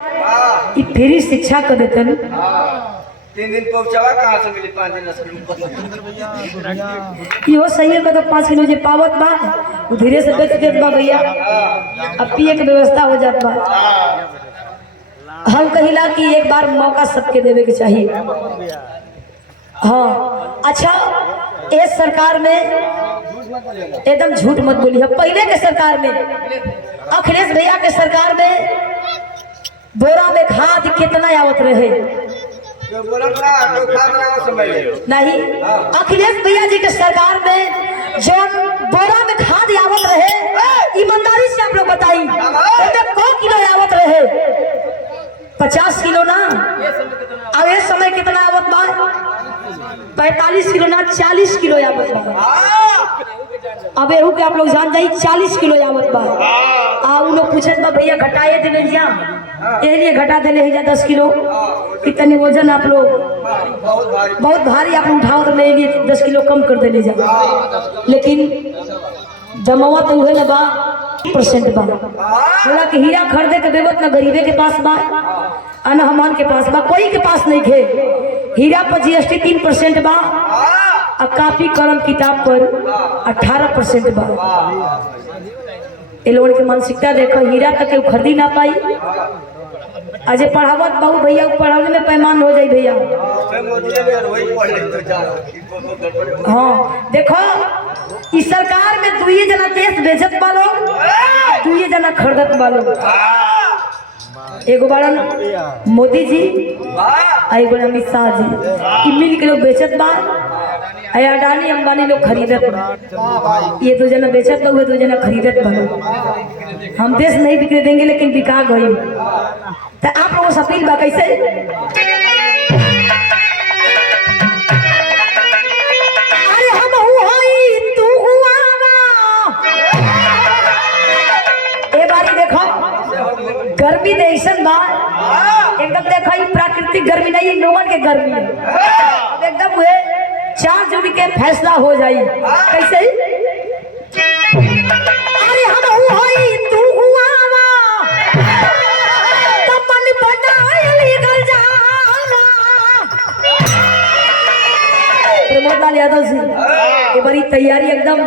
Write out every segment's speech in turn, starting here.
कि फ्री शिक्षा कर देते 3 दिन पहुंचावा कहाँ से मिली 5 दिन इहो सही है। तो 5 किलो जे पावत बा वो धीरे से बेच देत बा भैया, अब पिए के व्यवस्था हो जात बा। हम कहिला कि एक बार मौका सबके देवे के चाहिए। हाँ अच्छा, इस सरकार में एकदम झूठ मत बोली है। पहले के सरकार में, अखिलेश भैया के सरकार में बोरा में खाद कितना आवत रहे नहीं। अखिलेश भैया जी के सरकार में जो बोरा में खाद आवत रहे, ईमानदारी से आप लोग बताई को किलो आवत रहे? 50 किलो ना। अब इस समय कितना आवत बा? 45 किलो ना, 40 किलो आवत बा। अब एहू के आप लोग जान जाई 40 किलो आवत बा। उन लोग पूछत बा भैया घटाए देने जा, ये लिए घटा देने जा 10 किलो। कितने वजन आप लोग बहुत भारी आप लोग उठाओ तो ले लिए 10 किलो कम कर देने जा। लेकिन जमावा तो उहे ना बा, % बा। बोला कि हीरा खरीदे के देवत ना गरीबे के पास बा, न हमान के पास बा, कोई के पास नहीं थे। हीरा पर GST 3% बा, और कापी कलम किताब पर 18% बा। ये लोगों की मानसिकता देखो, हीरा तक केहू खरीदी ना पाई। आज पढ़ावत बहु भैया पढ़ाने में पैमान हो जाए भैया। हाँ देखो, इस सरकार में 2 जना देश बेचत वालो, 2 जना खरीदत वालो। एगो बड़ा मोदी जी, एगो अमित शाह जी, कि मिल के लोग बेचत बा। अडानी अंबानी लोग खरीदत बा। ये 2 जना बेचत बा, 2 जना खरीदत बा। हम देश नहीं बिकने देंगे, लेकिन बिका गई। तो आप लोगों से अपील बा कैसे? अरे हम हुई तू हुआ ना। ए बारी देखो गर्मी देशन बा एकदम। देखो ये प्राकृतिक गर्मी नहीं, लोगन के गर्मी है। अब एकदम हुए 4 जून के फैसला हो जाई कैसे? अरे हम हुई तू हुआ ना, तमन बनाई गल जाना। प्रमोद लाल यादव जी ये बड़ी तैयारी एकदम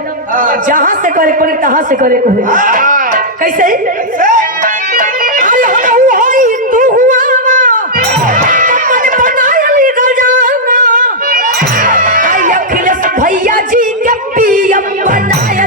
जहां से करे पड़ी तहां से करे को कैसे? भैया जी के पीएम बनाया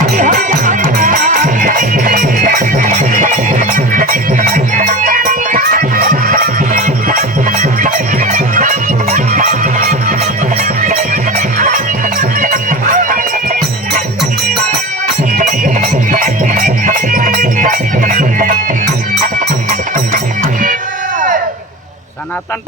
सनातन